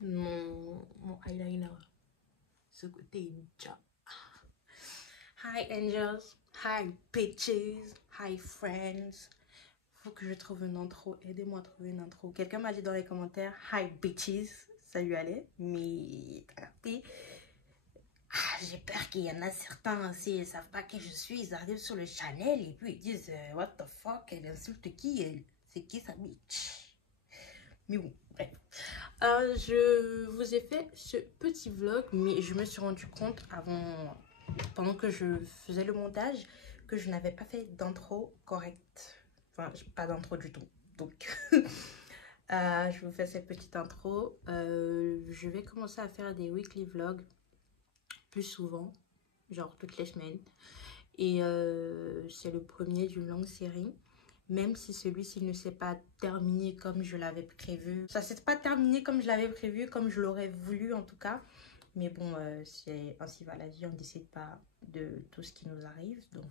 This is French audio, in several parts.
mon eyeliner. Ce côté ninja. Hi angels, hi bitches, hi friends. Faut que je trouve une intro. Aidez-moi à trouver une intro. Quelqu'un m'a dit dans les commentaires hi bitches. Ça lui allait. Mais t'as capté. J'ai peur qu'il y en a certains, s'ils ne savent pas qui je suis, ils arrivent sur le channel et puis ils disent what the fuck, elle insulte qui elle? C'est qui sa bitch? Mais bon, bref. Je vous ai fait ce petit vlog, mais je me suis rendu compte pendant que je faisais le montage, que je n'avais pas fait d'intro correcte. Enfin, pas d'intro du tout. Donc, je vous fais cette petite intro. Je vais commencer à faire des weekly vlogs plus souvent, genre toutes les semaines. Et c'est le premier d'une longue série. Même si celui-ci ne s'est pas terminé comme je l'avais prévu. Ça s'est pas terminé comme je l'avais prévu, comme je l'aurais voulu en tout cas. Mais bon, c'est ainsi va la vie, on ne décide pas de tout ce qui nous arrive. Donc,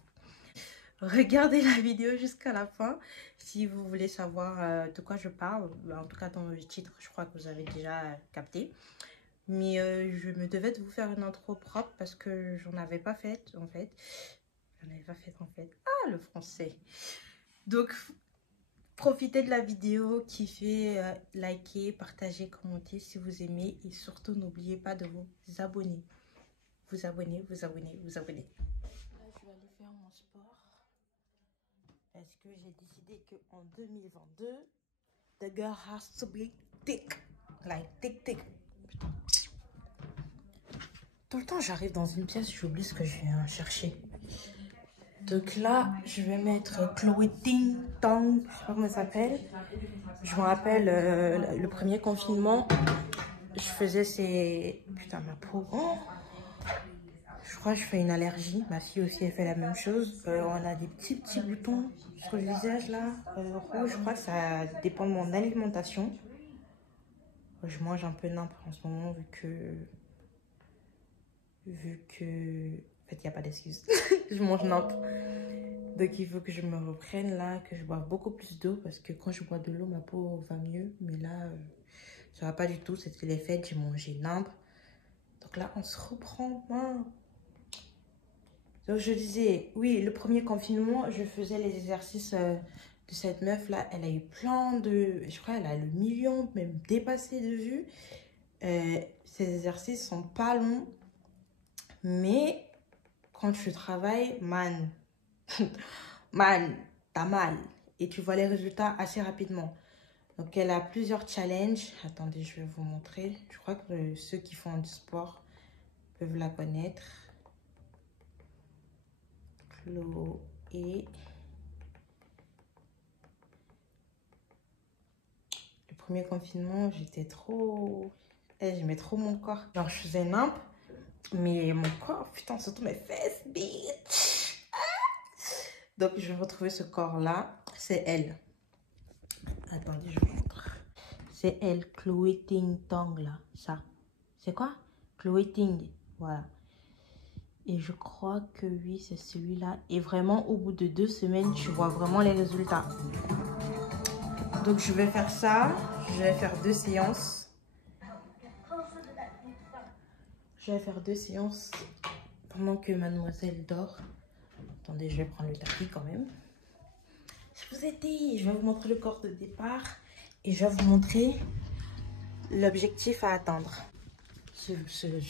regardez la vidéo jusqu'à la fin si vous voulez savoir de quoi je parle. En tout cas, dans le titre, je crois que vous avez déjà capté. Mais je me devais de vous faire une intro propre parce que j'en avais pas faite en fait. J'en avais pas faite en fait. Ah, le français. Donc, profitez de la vidéo, kiffez, likez, partagez, commentez si vous aimez. Et surtout, n'oubliez pas de vous abonner. Vous abonner, vous abonner, vous abonner. Là, je vais aller faire mon sport. Parce que j'ai décidé qu'en 2022, the girl has to be thick. Like, thick, thick. Putain. Tout le temps, j'arrive dans une pièce, j'oublie ce que je viens chercher. Donc là, je vais mettre Chloé Ting Tong, je sais pas comment elle s'appelle. Je me rappelle le premier confinement, je faisais ces... Putain, ma peau. Oh, je crois que je fais une allergie. Ma fille aussi, elle fait la même chose. On a des petits boutons sur le visage là, rouge. Je crois que ça dépend de mon alimentation. Je mange un peu n'importe en ce moment vu que... En fait, il n'y a pas d'excuse. Je mange n'importe. Donc, il faut que je me reprenne là, que je boive beaucoup plus d'eau. Parce que quand je bois de l'eau, ma peau va mieux. Mais là, ça va pas du tout. C'était les fêtes, j'ai mangé n'importe. Donc là, on se reprend. Hein. Donc, je disais, oui, le premier confinement, je faisais les exercices de cette meuf là. Elle a eu plein de... Je crois qu'elle a le million, même dépassé de vues. Ces exercices sont pas longs. Mais quand tu travailles, man, man, t'as mal. Et tu vois les résultats assez rapidement. Donc, elle a plusieurs challenges. Attendez, je vais vous montrer. Je crois que ceux qui font du sport peuvent la connaître. Chloé. Le premier confinement, j'étais trop... J'aimais trop mon corps. Genre, je faisais nimp, mais mon corps, putain, surtout mes fesses, bitch. Donc, je vais retrouver ce corps-là. C'est elle. Attendez, je vous montre. C'est elle, Chloé Ting Tong, là. Ça. C'est quoi? Chloé Ting. Voilà. Et je crois que oui, c'est celui-là. Et vraiment, au bout de 2 semaines, tu vois vraiment les résultats. Donc, je vais faire ça. Je vais faire 2 séances. Je vais faire 2 séances pendant que mademoiselle dort. Attendez, je vais prendre le tapis quand même. Je vous ai dit, je vais vous montrer le corps de départ. Et je vais vous montrer l'objectif à atteindre. Ce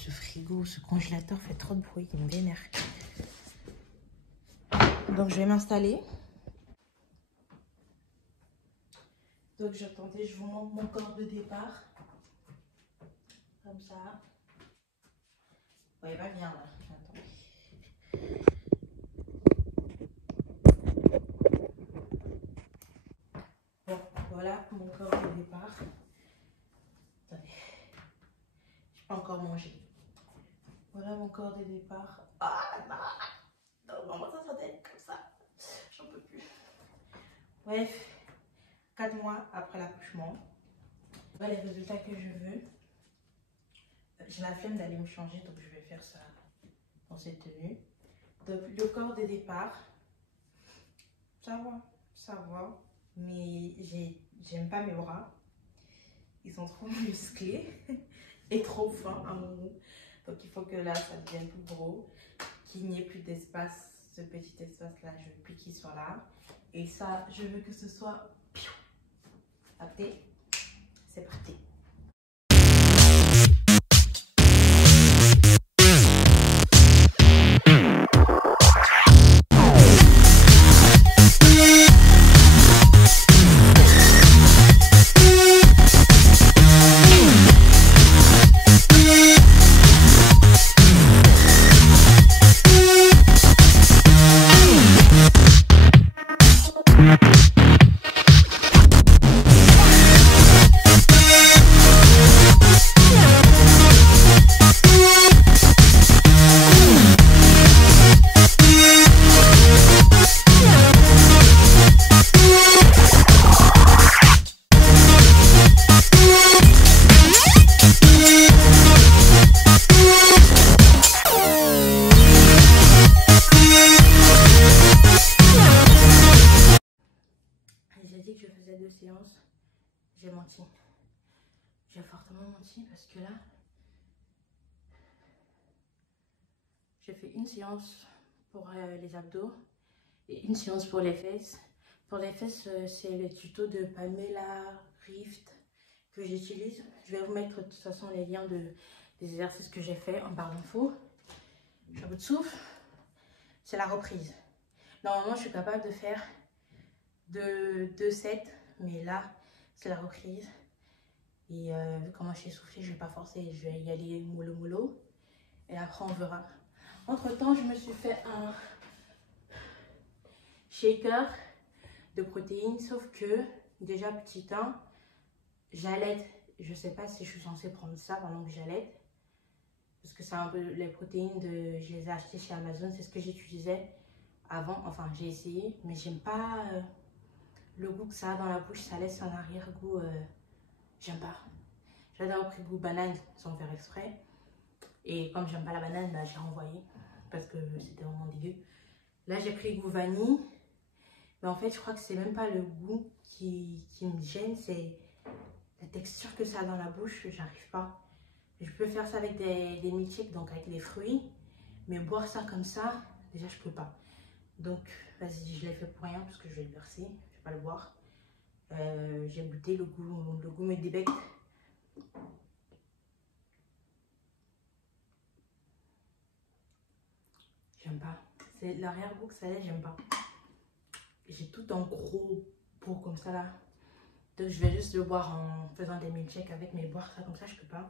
frigo, ce congélateur fait trop de bruit, il me vénère. Donc, je vais m'installer. Donc, j'attendais, je vous montre mon corps de départ. Comme ça. Ouais, il va bien là. Attendez. Bon, voilà mon corps de départ. Attendez. Je n'ai pas encore mangé. Voilà mon corps de départ. Ah non! Non, maman, ça s'entête comme ça. J'en peux plus. Bref, 4 mois après l'accouchement. Voilà les résultats que je veux. J'ai la flemme d'aller me changer, donc je vais faire ça dans cette tenue. Donc, le corps de départ, ça va, mais j'aime pas mes bras. Ils sont trop musclés et trop fins à mon goût. Donc il faut que là, ça devienne plus gros, qu'il n'y ait plus d'espace. Ce petit espace-là, je veux plus qu'il soit là. Et ça, je veux que ce soit... Attendez, c'est parti. J'ai dit que je faisais 2 séances, j'ai menti. J'ai fortement menti parce que là, j'ai fait une séance pour les abdos et une séance pour les fesses. Pour les fesses, c'est le tuto de Pamela Rift que j'utilise. Je vais vous mettre de toute façon les liens des exercices que j'ai fait en parlant faux. Je suis à bout de souffle. C'est la reprise. Normalement, je suis capable de faire 2 sets, mais là, c'est la reprise. Et vu comment je suis essoufflée, je ne vais pas forcer, je vais y aller mollo mollo. Et après, on verra. Entre temps, je me suis fait un shaker de protéines, sauf que déjà petit 1, j'allaite. Je ne sais pas si je suis censée prendre ça pendant que j'allaite. Parce que c'est un peu les protéines, je les ai achetées chez Amazon, c'est ce que j'utilisais avant. Enfin, j'ai essayé, mais j'aime pas le goût que ça a dans la bouche, ça laisse un arrière-goût. J'aime pas. J'avais d'abord pris goût banane sans faire exprès. Et comme j'aime pas la banane, bah, j'ai renvoyé. Parce que c'était vraiment dégueu. Là, j'ai pris goût vanille. Mais en fait, je crois que c'est même pas le goût qui me gêne. C'est la texture que ça a dans la bouche. J'arrive pas. Je peux faire ça avec des milkshakes, donc avec les fruits. Mais boire ça comme ça, déjà, je peux pas. Donc, vas-y, je l'ai fait pour rien parce que je vais le verser. Je vais pas le boire. J'ai goûté, le goût me débecte. J'aime pas. C'est l'arrière-goût que ça laisse, j'aime pas. J'ai tout en gros pot comme ça là. Donc je vais juste le boire en faisant des milkshakes avec, mais boire ça comme ça, je peux pas.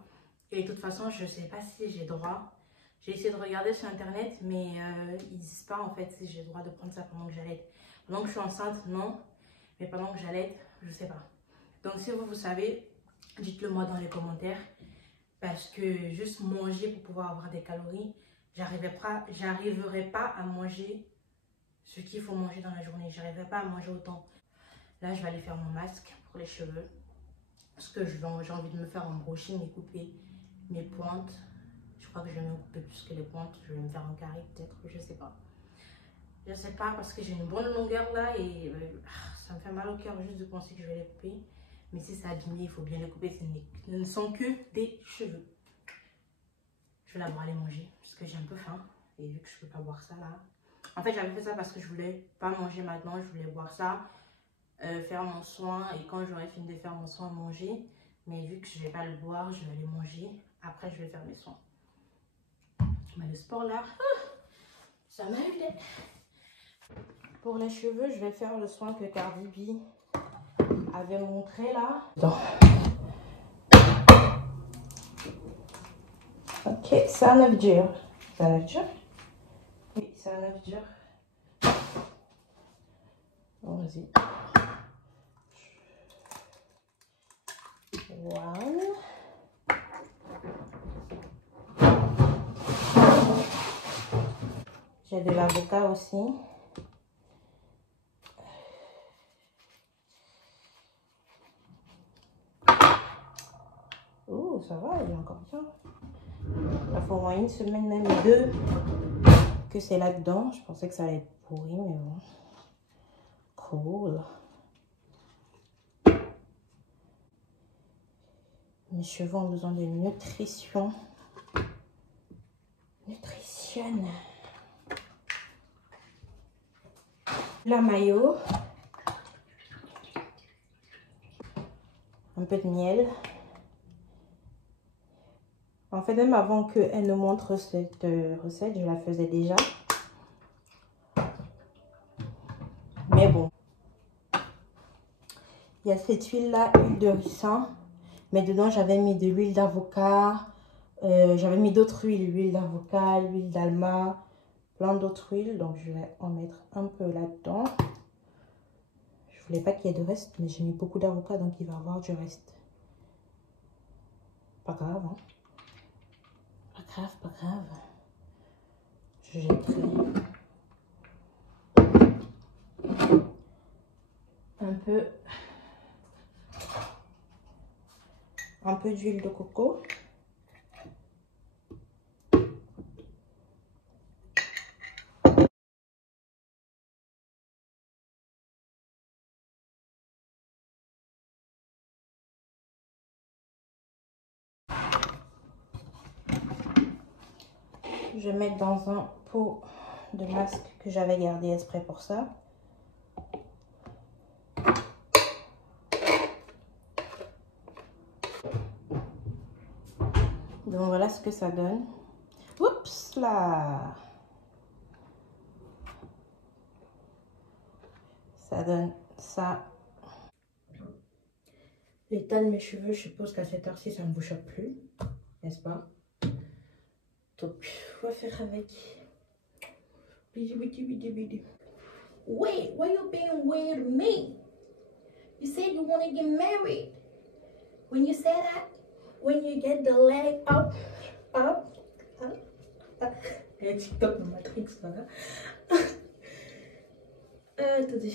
Et de toute façon, je sais pas si j'ai droit. J'ai essayé de regarder sur internet, mais ils disent pas en fait si j'ai le droit de prendre ça pendant que j'allaite. Pendant que je suis enceinte, non. Mais pendant que j'allaite, je sais pas. Donc si vous savez, dites-le moi dans les commentaires. Parce que juste manger pour pouvoir avoir des calories, j'arriverai pas à manger ce qu'il faut manger dans la journée. J'arriverai pas à manger autant. Là, je vais aller faire mon masque pour les cheveux. Parce que j'ai envie de me faire un brushing et couper mes pointes. Je crois que je vais me couper plus que les pointes. Je vais me faire un carré peut-être, je sais pas. Je sais pas parce que j'ai une bonne longueur là et ça me fait mal au cœur juste de penser que je vais les couper. Mais si c'est abîmé, il faut bien les couper. Ce ne sont que des cheveux. Je vais d'abord aller manger parce que j'ai un peu faim. Et vu que je peux pas boire ça là. En fait, j'avais fait ça parce que je voulais pas manger maintenant. Je voulais boire ça, faire mon soin. Et quand j'aurai fini de faire mon soin, manger. Mais vu que je vais pas le boire, je vais aller manger. Après, je vais faire mes soins. Mais le sport là, ça m'a aidé. Pour les cheveux, je vais faire le soin que Cardi B avait montré là. Ok, c'est un œuf dur. C'est un œuf dur? Oui, c'est un œuf dur. Bon, vas-y. One. J'ai de l'avocat aussi. Oh, ça va, il est encore bien. Il faut au moins une semaine, même 2, que c'est là-dedans. Je pensais que ça allait être pourri, mais bon. Cool. Mes cheveux ont besoin de nutrition. Nutrition. La maillot. Un peu de miel. En fait, même avant qu'elle nous montre cette recette, je la faisais déjà. Mais bon. Il y a cette huile-là, huile de ricin. Mais dedans, j'avais mis de l'huile d'avocat. J'avais mis d'autres huiles. L'huile d'avocat, l'huile d'alma. Plein d'autres huiles. Donc, je vais en mettre un peu là-dedans. Je voulais pas qu'il y ait de reste. Mais j'ai mis beaucoup d'avocat. Donc, il va y avoir du reste. Pas grave, hein. Pas grave, pas grave. Je jetterai un peu d'huile de coco. Je vais mettre dans un pot de masque que j'avais gardé exprès pour ça. Donc voilà ce que ça donne. Oups là! Ça donne ça. L'état de mes cheveux, je suppose qu'à cette heure-ci, ça ne vous choque plus. N'est-ce pas? Donc, on va faire avec. Wait, why you being weird to me? You said you want to get married. When you say that, when you get the leg up. TikTok dans Matrix, voilà. Attendez, il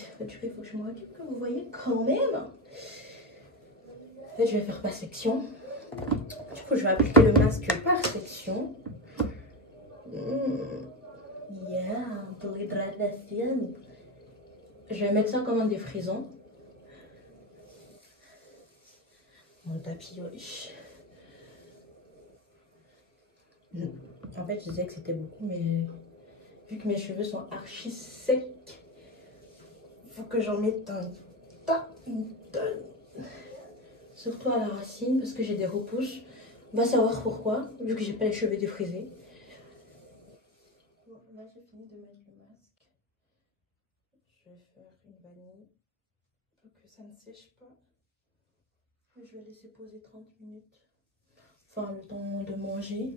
faut que je me récupère, que vous voyez quand même. En fait, je vais faire par section. Du coup, je vais appliquer le masque par section. Yeah, pour l'hydratation. Je vais mettre ça comme un défrisant. Mon tapis, oui. En fait, je disais que c'était beaucoup, mais vu que mes cheveux sont archi secs, faut que j'en mette un tas, une tonne. Surtout à la racine, parce que j'ai des repousses. On va savoir pourquoi, vu que j'ai pas les cheveux défrisés. Bon, là, j'ai fini de mettre le masque. Je vais faire une vanille pour que ça ne sèche pas. Je vais laisser poser 30 minutes. Enfin, le temps de manger.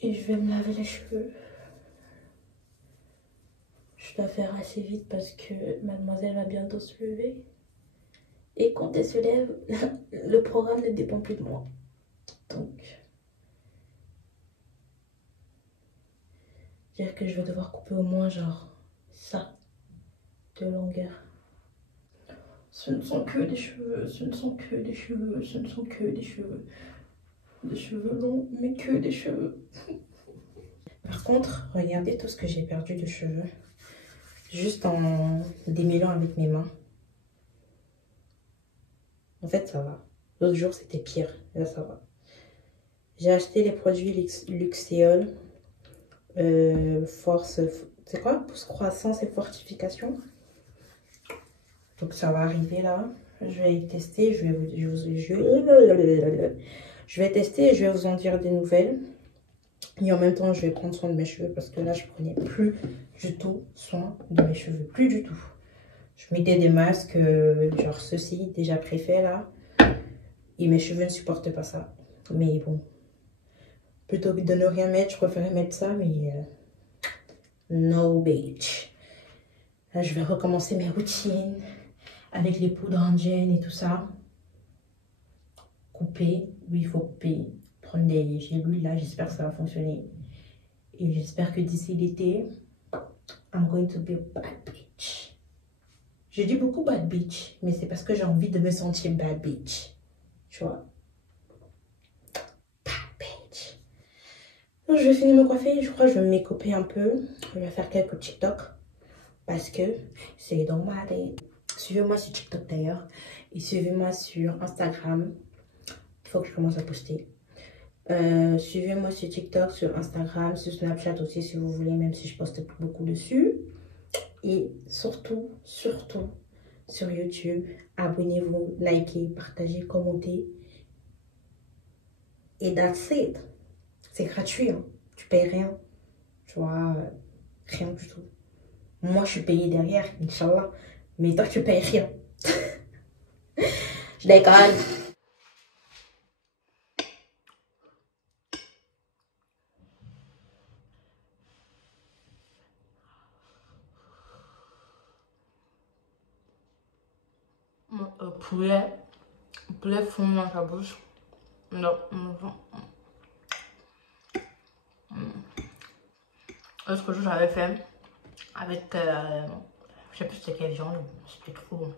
Et je vais me laver les cheveux. Je dois faire assez vite parce que mademoiselle va bientôt se lever. Et quand elle se lève, le programme ne dépend plus de moi. Donc, dire que je vais devoir couper au moins genre ça de longueur. Ce ne sont que des cheveux, ce ne sont que des cheveux, ce ne sont que des cheveux. Des cheveux longs, mais que des cheveux. Par contre, regardez tout ce que j'ai perdu de cheveux. Juste en démêlant avec mes mains. En fait, ça va. L'autre jour, c'était pire. Là, ça va. J'ai acheté les produits Luxéol. Force... C'est quoi? Croissance et fortification. Donc, ça va arriver là. Je vais tester. Je vais tester et je vais vous en dire des nouvelles. Et en même temps, je vais prendre soin de mes cheveux parce que là, je prenais plus du tout soin de mes cheveux. Plus du tout. Je mettais des masques, genre ceux-ci, déjà préfaits là. Et mes cheveux ne supportent pas ça. Mais bon. Plutôt que de ne rien mettre, je préférais mettre ça. Mais no bitch. Là, je vais recommencer mes routines. Avec les poudres indiennes et tout ça. Couper. Oui, il faut couper. Prendre des gélules là. J'espère que ça va fonctionner. Et j'espère que d'ici l'été, I'm going to be a bad bitch. Je dis beaucoup bad bitch, mais c'est parce que j'ai envie de me sentir bad bitch. Tu vois? Bad bitch. Donc, je vais finir de me coiffer. Je crois que je vais me mécoper un peu. Je vais faire quelques TikTok. Parce que c'est dans ma tête. Suivez-moi sur TikTok d'ailleurs. Et suivez-moi sur Instagram. Il faut que je commence à poster. Suivez-moi sur TikTok, sur Instagram, sur Snapchat aussi si vous voulez, même si je poste plus beaucoup dessus. Et surtout, surtout, sur YouTube, abonnez-vous, likez, partagez, commentez. Et that's it. C'est gratuit, hein. Tu payes rien. Tu vois, rien du tout. Moi, je suis payée derrière, Inch'Allah. Mais toi, tu payes rien. Je déconne. Poulet fond dans sa bouche. Non. Ce que j'avais fait avec, je sais plus c'était quelle viande, c'était trop.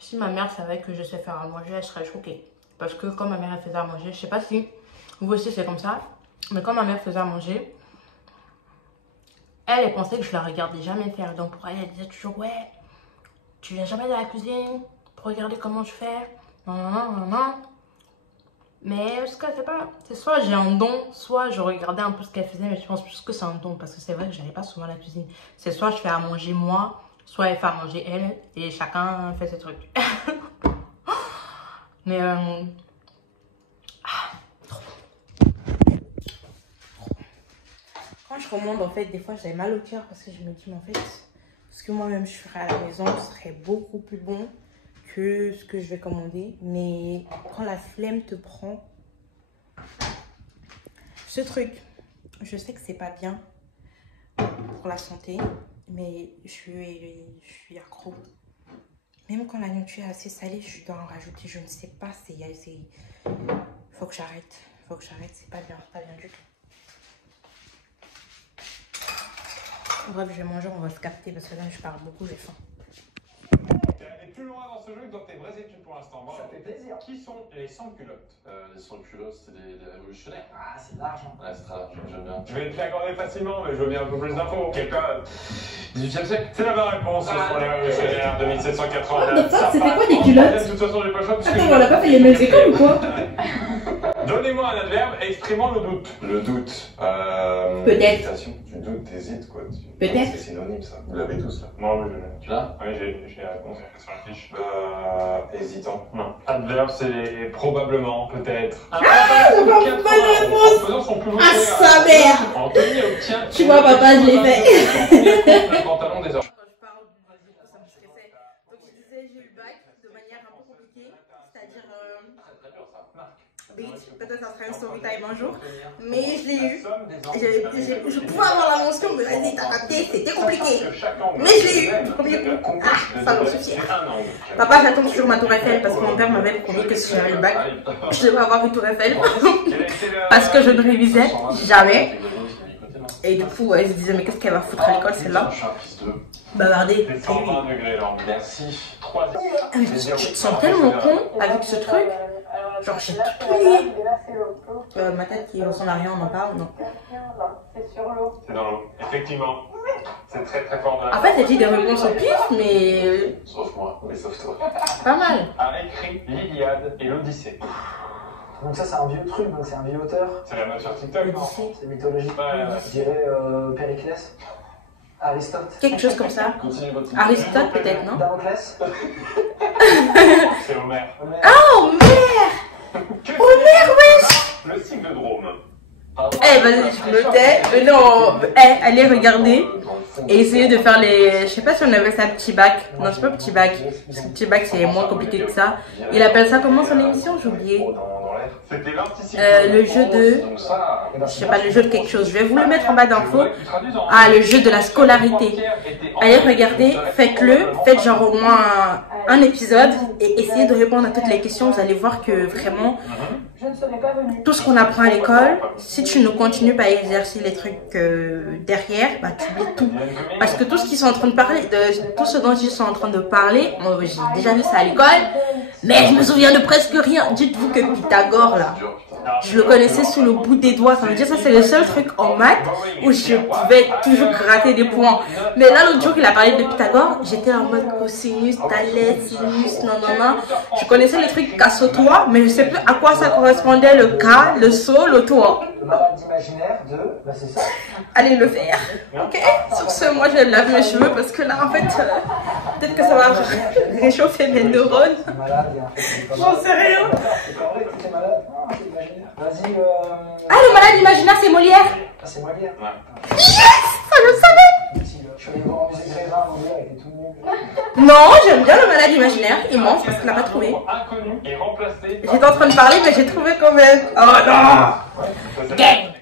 Si ma mère savait que je sais faire à manger, elle serait choquée. Parce que quand ma mère elle faisait à manger, je sais pas si vous aussi c'est comme ça, mais quand ma mère faisait à manger, elle pensait que je la regardais jamais faire. Donc pour elle, elle disait toujours ouais, tu viens jamais dans la cuisine pour regarder comment je fais. Non. Mais ce qu'elle fait pas, c'est soit j'ai un don, soit je regardais un peu ce qu'elle faisait, mais je pense plus que c'est un don parce que c'est vrai que j'allais pas souvent à la cuisine. C'est soit je fais à manger moi, soit elle fait à manger elle, et chacun fait ses trucs. Mais quand je commande, en fait, des fois j'ai mal au cœur parce que je me dis, mais en fait, ce que moi-même je ferais à la maison serait beaucoup plus bon que ce que je vais commander. Mais quand la flemme te prend, ce truc, je sais que c'est pas bien pour la santé, mais je suis accro. Même quand la nourriture est assez salée, je dois en rajouter, je ne sais pas, faut que j'arrête, c'est pas bien du tout. Bref, je vais manger, on va se capter parce que là je parle beaucoup, j'ai faim. Et plus loin dans ce jeu que dans tes vraies études pour l'instant. Ça fait plaisir. Qui sont les sans-culottes? Les sans-culottes, c'est des révolutionnaires. Ah, c'est large. Ouais, c'est très large, j'aime bien. Je vais te l'accorder facilement, mais je veux bien un peu plus d'infos. Quelqu'un 18e siècle? C'est la bonne réponse, ce sont les révolutionnaires de 1789. C'était quoi des culottes? De toute façon, j'ai pas le choix. Attends, on n'a pas fait les mêmes écoles ou quoi? Donnez-moi un adverbe exprimant le doute. Le doute. Peut-être. Tu doutes, t'hésites quoi. Peut-être. C'est synonyme ça. Vous l'avez tous là. Non, oui, je l'ai. Tu l'as? Oui, j'ai la réponse sur la fiche. Hésitant. Non. Adverbe, c'est probablement, peut-être. Ah, c'est pas une bonne réponse. Ah, sa mère. Anthony obtient. Tu vois, papa, je l'ai fait. Le pantalon des orques. Quand je parle, ça me stressait. Donc je disais, j'ai eu le bac de manière un peu compliquée, c'est-à-dire beach, peut-être ça serait une story time un jour, mais je l'ai eu. Je pouvais avoir la mention, mais vas-y, t'as capté, c'était compliqué. Mais je l'ai eu, du premier coup. Ah, ça m'en suffit. Papa, j'attends toujours ma tour Eiffel parce que mon père m'avait promis que si j'avais le bac, je devais avoir une tour Eiffel. Parce que je ne révisais jamais. Et du coup, elle se disait, mais qu'est-ce qu'elle va foutre à l'école, celle-là? Bavarder. Merci. Je te sens tellement con avec ce truc. Genre, j'ai tout oublié. Ma tête qui ressemble à rien, on en parle, non? C'est dans l'eau. Effectivement. C'est très très fort. En fait, j'ai dit des réponses au pif, mais. Sauf moi, mais sauf toi. Pas mal. A écrit l'Iliade et l'Odyssée. Donc ça c'est un vieux truc, donc c'est un vieux auteur. C'est la mode sur TikTok, non? C'est mythologique. Ouais. Je dirais Périclès. Aristote. Quelque chose comme ça. Continue votre Aristote, peut-être, non? Damoclès. C'est Homer. Oh, merde! Homer, wesh! Le cycle de Drôme. Eh, vas-y, je me tais. Mais non, allez regarder. Et essayer de faire les... Je sais pas si on appelle ça petit bac. Non, c'est pas petit bac. Parce que petit bac, c'est moins compliqué que ça. Il appelle ça comment son émission? J'ai oublié. Le jeu de... Je sais pas, le jeu de quelque chose. Je vais vous le mettre en bas d'infos. Ah, le jeu de la scolarité. Allez regarder, faites-le. Faites genre au moins un épisode. Et essayez de répondre à toutes les questions. Vous allez voir que vraiment... Tout ce qu'on apprend à l'école, si tu ne continues pas à exercer les trucs derrière, bah tu oublies tout. Parce que tout ce qu'ils sont en train de parler, tout ce dont ils sont en train de parler, j'ai déjà vu ça à l'école, mais je me souviens de presque rien. Dites-vous que Pythagore là, je le connaissais sous le bout des doigts. Ça veut dire que ça c'est le seul truc en maths où je pouvais toujours gratter des points. Mais là l'autre jour qu'il a parlé de Pythagore, j'étais en mode cosinus, Thalès, sinus, non. Je connaissais le truc casse-toi, mais je sais plus à quoi ça correspondait le cas, le saut, le toit. Le malade imaginaire de... Bah c'est ça. Allez le faire. Ok. Sur ce, moi je lave mes cheveux parce que là en fait, peut-être que ça va réchauffer mes neurones. Malade, et en fait, c'est pas J'en sais rien. C'est pas vrai que t'es malade. Ah, c'est imaginaire. Vas-y, Ah, le malade imaginaire, c'est Molière. Ah, c'est Molière. Ouais. Yes, ça je le savais. Je suis allé voir au musée Grévin, Molière était tout nul. Non, j'aime bien le malade imaginaire. Il ment parce qu'il n'a pas trouvé. Inconnu et remplacé. J'étais en train de parler, mais j'ai trouvé quand même. Oh non. Gang.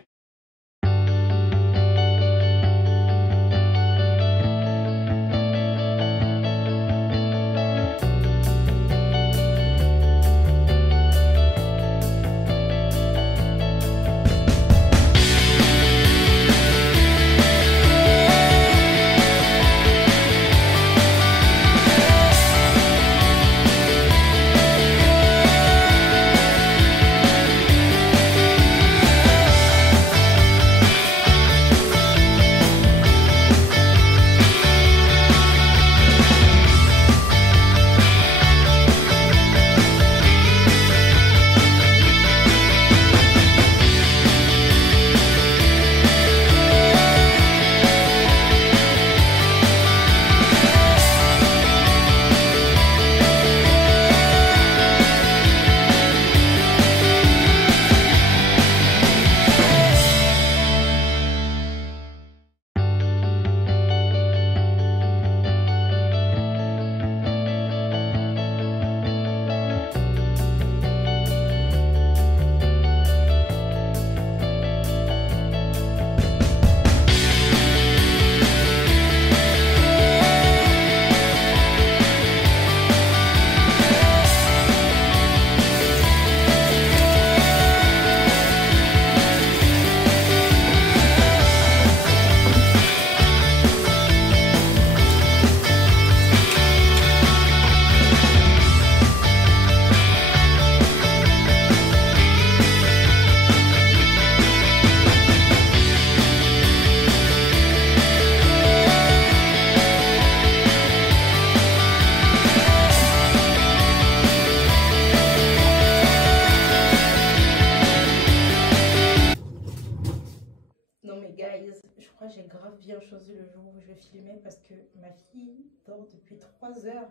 J'ai grave bien choisi le jour où je vais filmer parce que ma fille dort depuis 3 heures.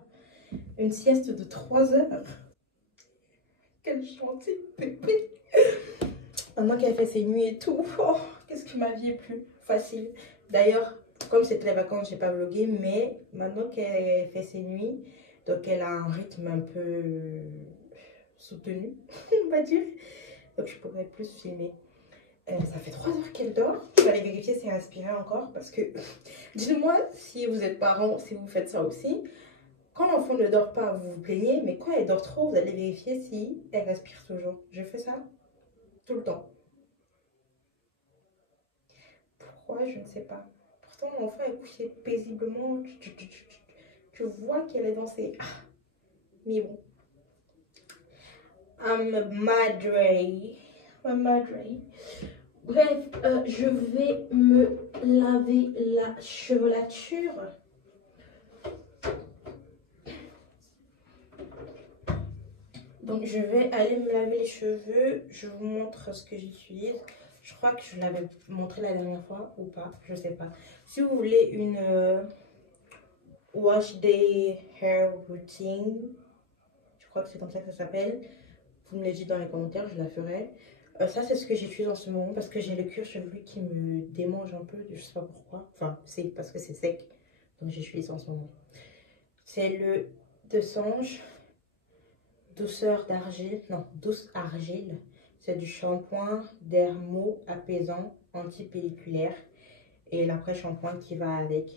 Une sieste de 3 heures. Quel gentil bébé. Maintenant qu'elle fait ses nuits et tout, oh, qu'est-ce que ma vie est plus facile. D'ailleurs, comme c'était les vacances, j'ai pas vlogué, mais maintenant qu'elle fait ses nuits, donc elle a un rythme un peu soutenu, on va dire. Donc je pourrais plus filmer. Ça fait 3 heures qu'elle dort. Je vais aller vérifier si elle respirait encore parce que dites-moi si vous êtes parents, si vous faites ça aussi. Quand l'enfant ne dort pas, vous vous plaignez, mais quand elle dort trop, vous allez vérifier si elle respire toujours. Je fais ça tout le temps. Pourquoi? Je ne sais pas. Pourtant, mon enfant est couché paisiblement. Tu vois qu'elle est dans ses... Ah. Mais bon. I'm madre. Bref, je vais me laver la chevelature. Donc je vais aller me laver les cheveux. Je vous montre ce que j'utilise. Je crois que je l'avais montré la dernière fois ou pas, je sais pas. Si vous voulez une wash day hair routine, je crois que c'est comme ça que ça s'appelle, vous me le dites dans les commentaires, je la ferai. Ça c'est ce que j'utilise en ce moment parce que j'ai le cuir chevelu qui me démange un peu, je sais pas pourquoi. Enfin c'est parce que c'est sec, donc j'utilise en ce moment. C'est le de Songe douceur d'argile, non douce argile. C'est du shampoing dermo apaisant anti-pelliculaire et l'après-shampoing qui va avec.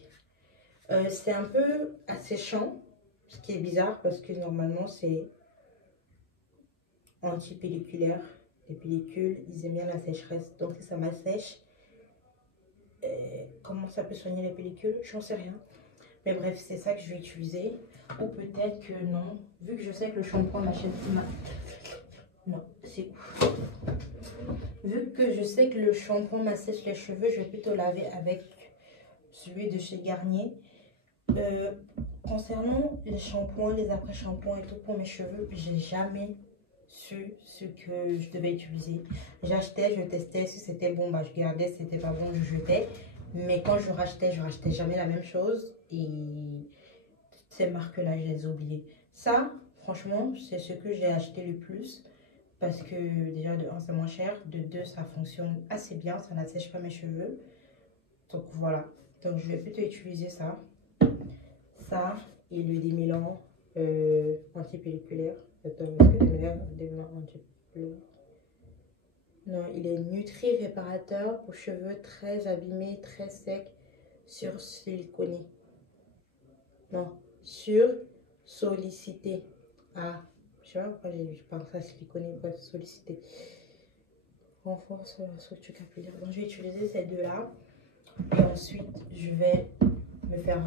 C'est un peu asséchant, ce qui est bizarre parce que normalement c'est anti-pelliculaire. Les pellicules, ils aiment bien la sécheresse, donc ça m'assèche. Comment ça peut soigner les pellicules? J'en sais rien. Mais bref, c'est ça que je vais utiliser. Ou peut-être que non, vu que je sais que le shampoing m'achète... Non, c'est ouf. vu que je sais que le shampoing m'assèche les cheveux, je vais plutôt laver avec celui de chez Garnier. Concernant les shampoings, les après-shampoings et tout pour mes cheveux, j'ai jamais su ce que je devais utiliser. J'achetais, je testais, si c'était bon, bah, je gardais, si c'était pas bon, je jetais. Mais quand je rachetais jamais la même chose. Et ces marques-là, je les ai oubliées. Ça, franchement, c'est ce que j'ai acheté le plus. Parce que déjà, de 1, c'est moins cher. De 2, ça fonctionne assez bien. Ça n'assèche pas mes cheveux. Donc voilà. Donc je vais plutôt utiliser ça. Ça et le démêlant antipelliculaire. Attends, est-ce que démêlant antipelliculaire? Non, il est nutri-réparateur pour cheveux très abîmés, très secs, sur siliconé. Non, sur sollicité. Ah, je sais pas pourquoi je pense à siliconé, pas sollicité. Renforce la structure capillaire. Donc, je vais utiliser ces deux-là. Et ensuite, je vais me faire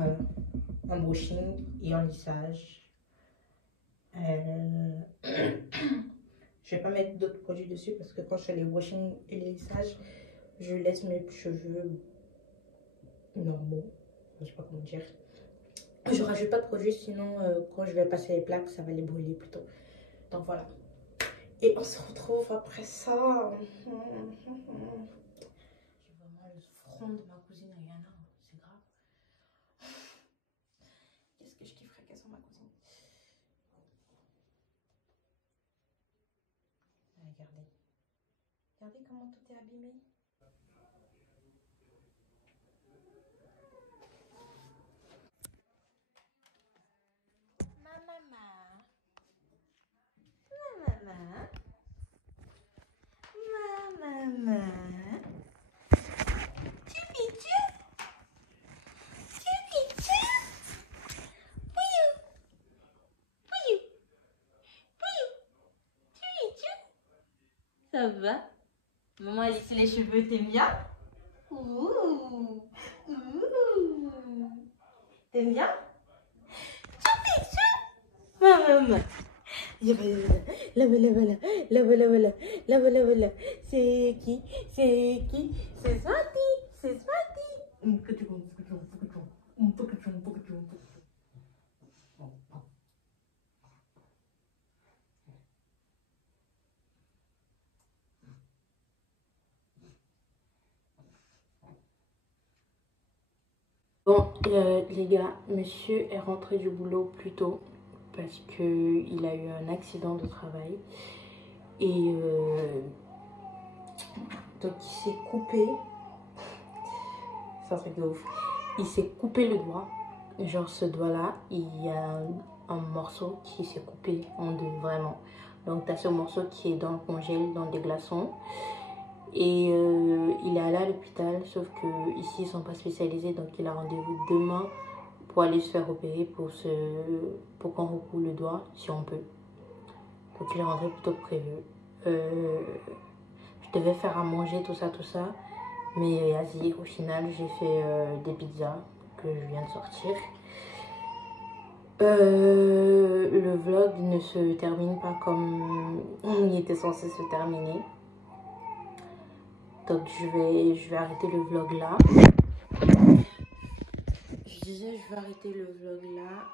un brushing et un lissage. Je vais pas mettre d'autres produits dessus parce que quand je fais les brushing et les lissages, je laisse mes cheveux normaux. Je sais pas comment dire. Je rajoute pas de produits, sinon quand je vais passer les plaques, ça va les brûler plutôt. Donc voilà. Et on se retrouve après ça. J'ai vraiment le front de ma cousine Rihanna. C'est grave. Qu'est-ce que je kifferais qu'elle soit ma cousine. Regardez. Regardez comment tout est abîmé. Ma maman. Ma maman. Ma maman. Ça va? Maman a laissé les cheveux, t'aimes bien? Ouh. Ouh. T'aimes bien? Maman. Là, c'est qui? C'est qui? C'est Swati. C'est Swati. Bon, les gars, monsieur est rentré du boulot plus tôt parce qu'il a eu un accident de travail et donc il s'est coupé, c'est un truc de ouf, il s'est coupé le doigt, genre ce doigt là, il y a un morceau qui s'est coupé en deux vraiment, donc t'as ce morceau qui est dans le congèle, dans des glaçons. Et il est allé à l'hôpital, sauf que ici ils sont pas spécialisés, donc il a rendez-vous demain pour aller se faire opérer pour qu'on recoule le doigt si on peut. Donc il est rentré plus tôt que prévu. Je devais faire à manger tout ça, mais vas-y, au final j'ai fait des pizzas que je viens de sortir. Le vlog ne se termine pas comme il était censé se terminer. Donc je vais arrêter le vlog là. Je disais je vais arrêter le vlog là.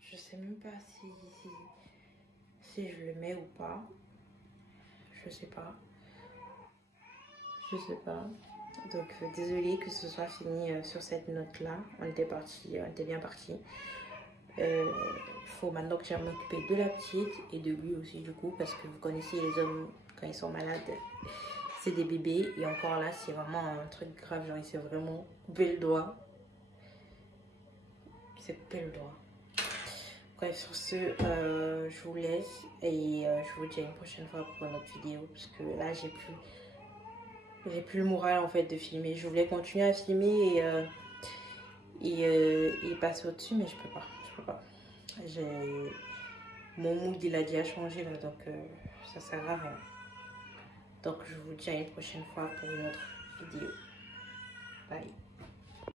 Je sais même pas si je le mets ou pas. Je sais pas. Donc désolée que ce soit fini sur cette note là. On était bien parti. Faut maintenant que je m'occupe de la petite et de lui aussi du coup, parce que vous connaissez les hommes quand ils sont malades. C'est des bébés et encore là c'est vraiment un truc grave, genre il s'est vraiment coupé le doigt. Bref, sur ce je vous laisse et je vous dis à une prochaine fois pour une autre vidéo, parce que là j'ai plus le moral en fait de filmer. Je voulais continuer à filmer et passer au dessus, mais je peux pas. Mon mood il a déjà changé là, donc ça sert à rien. Donc je vous dis à une prochaine fois pour une autre vidéo. Bye.